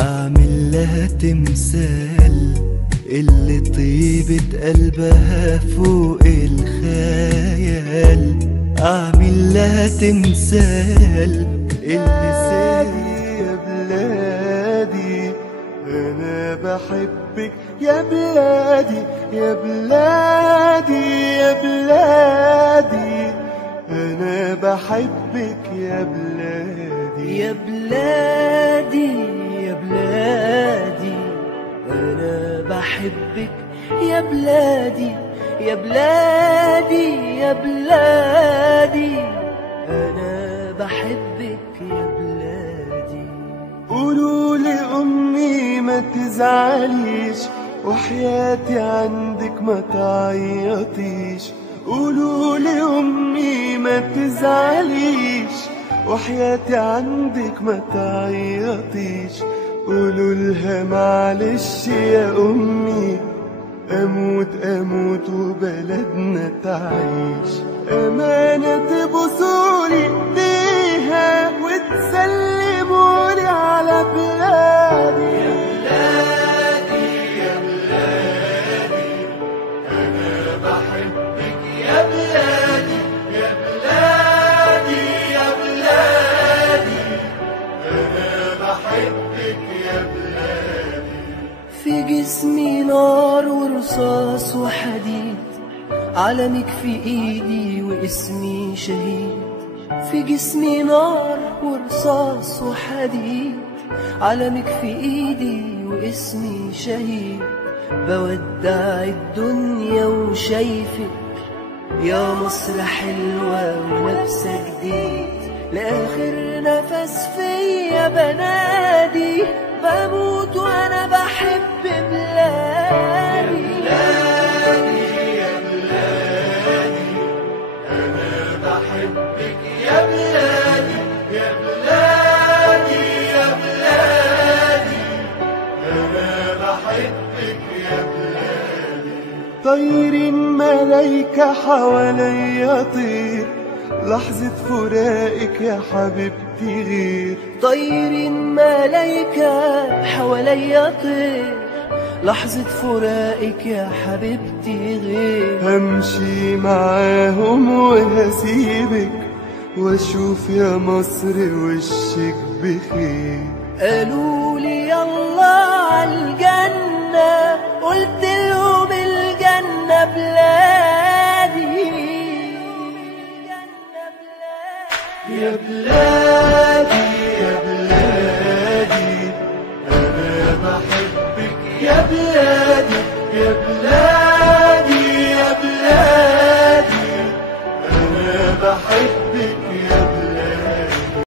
أعمل لها تمثال اللي طيبة قلبها فوق الخيال. أعمل لها تمثال اللي سالي يا بلادي أنا بحبك يا بلادي يا بلادي يا بلادي أنا بحبك يا بلادي يا بلادي يا بلادي أنا بحبك يا بلادي يا بلادي يا بلادي أنا بحبك يا بلادي. قولوا لأمي ما تزعليش وحياتي عندك ما تعيطيش. قولوا لأمي ما تزعليش وحياتي عندك ما تعيطيش. قولوا لها معلش يا أمي أموت أموت وبلدنا تعيش. أمانة تبوسولي إيديها وتسلمولي على بلادي. يا بلادي يا بلادي أنا بحبك يا بلادي يا بلادي يا بلادي أنا بحبك يا بلادي. في جسمي نار ورصاص وحديد، علمك في ايدي واسمي شهيد. في جسمي نار ورصاص وحديد، علمك في ايدي واسمي شهيد. بودع الدنيا وشايفك يا مصر حلوة ولابسة جديد. لآخر نفس فيا بنادي بموت وانا بحب بلادي. يا بلادي أنا بحبك يا بلادي يا بلادي يا بلادي أنا بحبك يا بلادي. طيرين ملايكة حواليا طير لحظة فراقك يا حبيبتي غير. طيرين ملايكة حواليا طير لحظة فراقك يا حبيبتي غير. همشي معاهم وهسيبك واشوف يا مصر وشك بخير. قالوا لي يلا عالجنة قلت لهم الجنة بلادي. يا بلادي يا بلادي أنا بحبك يا بلادي يا بلادي يا بلادي أنا بحبك يا